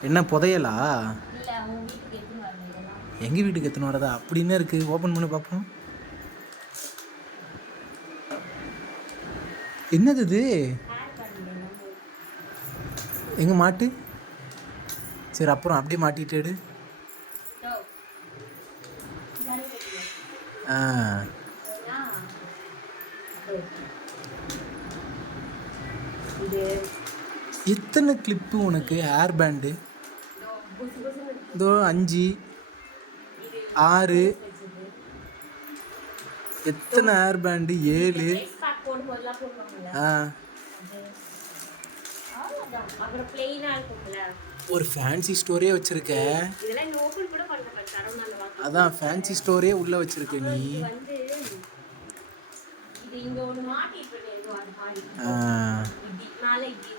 என்ன புதையலா? இல்ல உங்க வீட்டுக்கு எடுத்துன்னு வரணும் இதெல்லாம். எங்கள் வீட்டுக்கு எத்தனை வரதா? அப்படி என்ன இருக்குது? ஓப்பன் பண்ணி பார்ப்போம். என்னது இது? ஹேர் பேண்ட் என்னமோ. எங்கே மாட்டு? சரி அப்புறம் அப்படியே மாட்டிட்டு எடு. இதோ. இதானே தெரியுது. ஆ இதா. இதோ. இது எத்தனை கிளிப்பு உனக்கு ஹேர் பேண்டு? இதோ புசு புசுன்னு இருக்கு. இதோ 5 இது 6. வச்சது. எத்தனை ஹேர் பேண்டு? 7. ஃபேஸ் பேக் போடும்போதெல்லாம் போடுவாங்கல்ல. ஆ அது. அவ்வளோதான். அப்புறம் பிளெயினா இருக்கும்ல. ஒரு ஃபேன்சி ஸ்டோரே வச்சுருக்க. இதெல்லாம் இன்னும் ஓப்பன் கூட பண்ண மாட்டேன். சரவணால வாங்க. அதான் ஃபேன்சி ஸ்டோரே உள்ளே வச்சுருக்க நீ. இது வந்து இது இங்க ஒன்று மாட்டிட்டு இருக்கு. அது பாடி ஆ இப்படி மேலே இப்படி